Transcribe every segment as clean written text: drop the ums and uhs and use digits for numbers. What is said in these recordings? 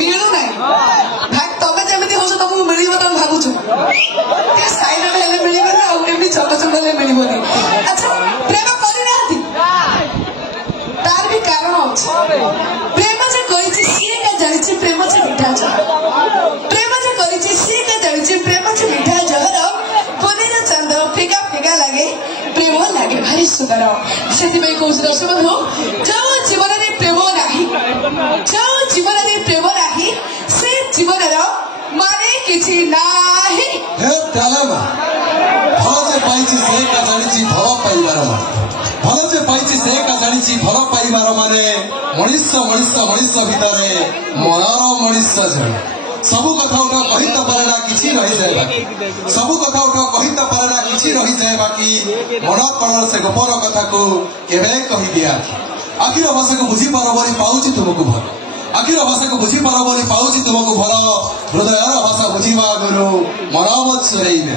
मिलू ना भाई तबे जमी हो तुमको मिल तुम भावुच सैड हेल्ले मिलबे ना आम छोट छोट मिलबनी अच्छा प्रेम करना तार भी कारण अच्छे प्रेम जे कही सी का जानी प्रेम से मिठा जहर प्रेम जे कही सी का जानी प्रेम से मिठा जहर पनीर चंद फिका फिका लगे प्रेम लगे भारी सुंदर से कौन दर्शक बंधु जो जीवन में प्रेम ना जो जीवन में प्रेम ना से जीवन माने किसी नाही भल जे पाइछि से का जानिछि भल पाइबार भल जे पाइछि से का जानिछि भल पाइबार माने मनुष्य मनुष्य मनुष्य भितरे मनर मनुष्य जण सबु कथा उठा कहि त पारे ना किछि रहि जाय बाकी सबु कथा उठा कहि त पारे ना किछि रहि जाय बाकी मन कलर से गोपर कथा को केबे कहि दिया आखिर भाषा को बुझी पार बोली पाउछि तुमको भल आखिर भाषा को बुझी पार बोली पाउछि तुमको भल हृदयर भाषा बुझीबा गुरु मरामत सुरैने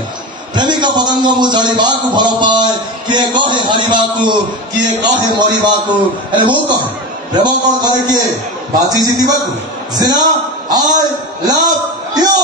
प्रेमिका पतंग मु जलिबा को भल पाए किए कहे हारिबा को किए कहे मरिबा को एले मु कह प्रेम कोन करे के बाची जीतिबा को सिना I love you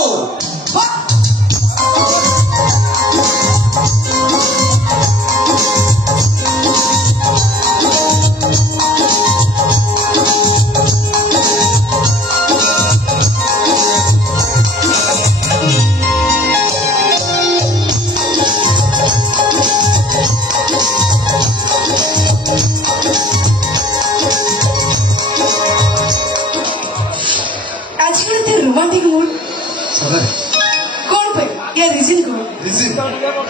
romantic mood कौन पे ये रीजन कौन रीजन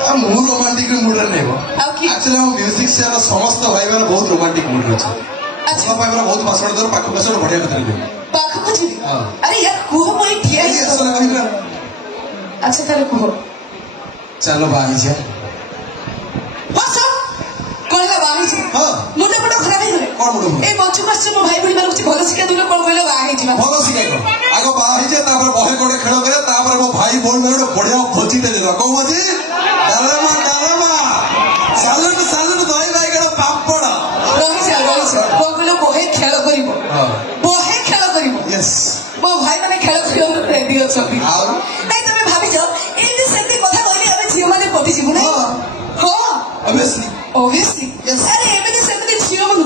हम मु रोमांटिक मूड रे नेबो एक्चुअली हम म्यूजिक से समस्त भाई माने बहुत रोमांटिक मूड रे छ अच्छा भाई माने बहुत भाषण दर पाखु भाषण बढ़िया कथा दे पाखु कुछ अरे यार कोह मोई ठिया है ऐसा कहि अच्छा करे कोह चलो भाई जी बस कहला बाही छी हां मुंडा पडा खराब हे कोन मुंडा ए बच्चू कष्ट मो भाई बड़ी मारू भलो शिक्षा दिलो कोन कहला बाही छी भलो शिक्षा आगो बाही जे तापर बहे कोडे खेल करे तापर मो भाई बोल मेरे बढ़िया भोजी दे देला को मजी डालमा सालट सालट दही भाई गडा पापड़ रही से को कहला बहे खेल करिवो बहे खेल करिवो यस मो भाई माने खेल करिवो रेडी अछबी आ नहीं तमे भाबी जाओ एति सेति कथा कहली आबे झियो माने पटी जिबु नै हां obviously yes अरे एबे सेति झियो मनु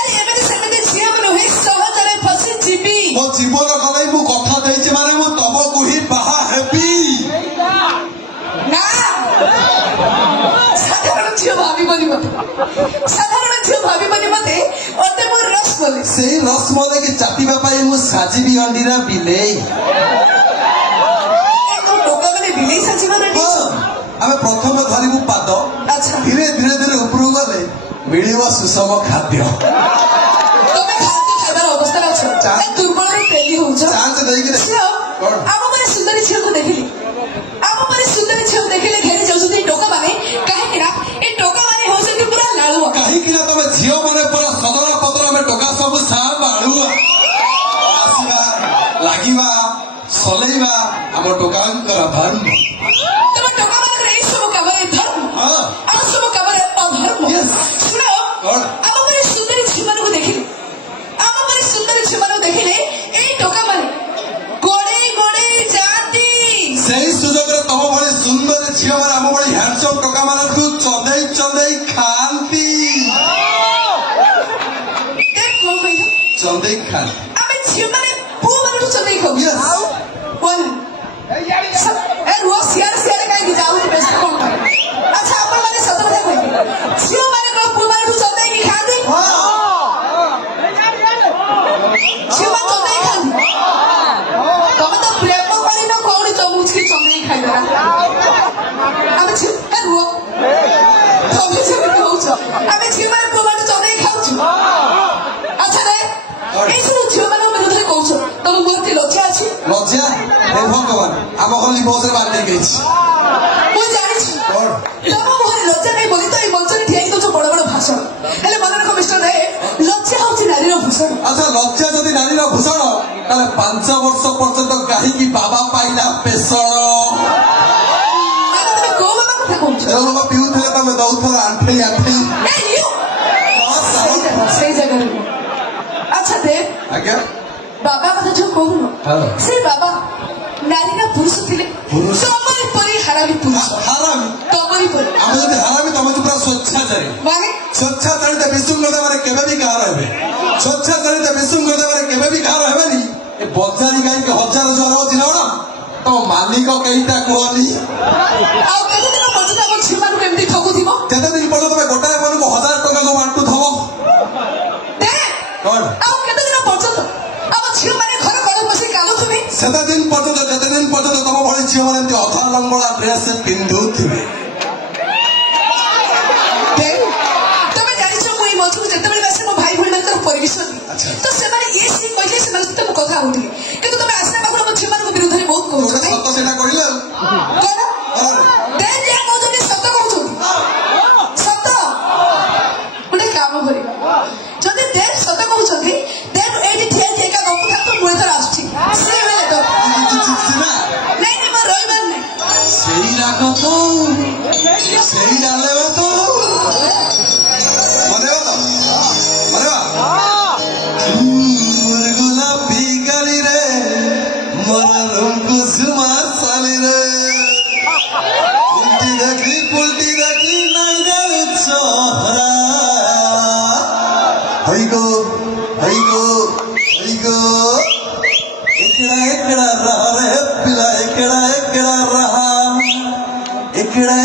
अरे एबे सेति झियो मनु हे सहजरे फसी जीबी मो जीवन कलै मु कथा दैछि माने मु तमको ही बाहा हेबी ना साधारण झियो भाबी बनी मते साधारण झियो भाबी बनी मते ओते मोर रस बोले सेही रस मोले के चापिबा पाई मु साजीबी अंडीरा बिलेई तो टोका माने बिलेई साजीबा रे आमे प्रथम धरिबु पाद अच्छा धीरे धीरे धीरे ऊपर गले मिलिबा सुषम खाद्य तमे खाद्य खाइबार अवस्था अछ ए दुर्बल रे पेली होछ चांस देई के आम माने सुंदरी छियो को देखिली आम माने सुंदरी छियो देखिले घेरी जाउछथि टोका माने काहे किना ए टोका माने होछथि पूरा लाळुआ काहे किना तमे झियो माने पूरा सदरा पदरा में टोका सब साब आळुआ आसीबा लागिबा सलेइबा हम टोकांकर धर्म तमे टोका माने रे सब कबरे धर्म हां आ सब कबरे अधर्म सुनो आम माने सुंदरी छियो को देखिले आम माने सुंदरी छियो देखिले ए टोका माने गोड़े गोड़े जाती सही सुजग रे तम भले सुंदर झियो माने हम बड़ी हैंडसम टोका माने तू चंदेई चंदेई खांती देख को भाई चंदेई खान आमे झियो माने पु माने चंदेई खाऊ यस वन ए रोज शेयर काई जाऊ बेस्ट कोन अच्छा अपन माने सत କଥା कहबी झियो माने को पु माने चंदेई की खांती झियो माने चंदेई खांती तमे तो प्रेम करी न कोनी चमुच की चंदेई खाइबा आमे झियो ए रो तमे से कहउछ आमे झियो माने पु माने चंदेई खाउछ अच्छा रे ए सब झियो माने विरुद्ध कहउछ तम मोर लज्जा अछि लज्जा हे भगवान आम हली बहुत से बात नहीं गई मु जानि छी तम मोर लज्जा नहीं बोली तो ए मंचरे ठेकी तो बड़ बड़ भाषण हेले मन रख मिस्टर रे लज्जा होछि नारी रो भूषण अच्छा लज्जा जदि नारी रो भूषण ताले 5 वर्ष पर्यंत काहे की बाबा पाइला पेसर अरे तमे को बाबा कथा कहउछ ए बाबा पिउथले तमे दउथला आंठेली आंठेली ए यू सही जगह अच्छा देख आज्ञा बाबा कथा जो कहून से बाबा नारी ना पुरुष थिले तमरी परी हारामी पुरुष हारामी तमरी परी हम जदि हारामी तम पुरा स्वच्छाचारी माने स्वच्छाचारी त विसुंगता माने केबे भी कहा रहबे स्वच्छाचारी त विसुंगता माने केबे भी कहा रहबेनी ए बजारी गाई के हजार हजार दिनो ना तो मालिक कईटा कोनी आ केते दिन पर्यंत हम छिमान को एमती ठगु दिबो केते दिन पर्यंत तमे गोटाए मन को 1000 टका को बांटू थबो दे कोन आ केते दिन पर्यंत हम छियो माने घर कड़े बसी कालो थबे सेता दिन पर्यंत जते दिन पर्यंत तम भଳି झियो माने एमती अथा लंगड़ा ड्रेस पिंधु थिबे दे तमे जानि छ मुई मथु जते बेले बसे मो भाई भणी मानकर परमिशन तो से माने ये सी कहिले से माने तो कथा होती किंतु तमे आसना बाबू मो छिमान को विरोध रे बहुत कहू सत सेटा कहिला कोन दे जे मो जने सत कहू सत उले काम करी जदि दे सत कहू छथि दे एडी ठिया ठिया का गप था तो मुळे तर आछी से बेले तो नहीं नहीं मो रोइबार नहीं सेही राख तो सेही डाले तो मने वाला मोर गुलाबी गली रे मोर रंग कुसुमा साली रे पुल्टी देखी नहीं जाऊ छोरा हई गो एकड़ा रहा रे पिला एकड़ा रहा एकड़ा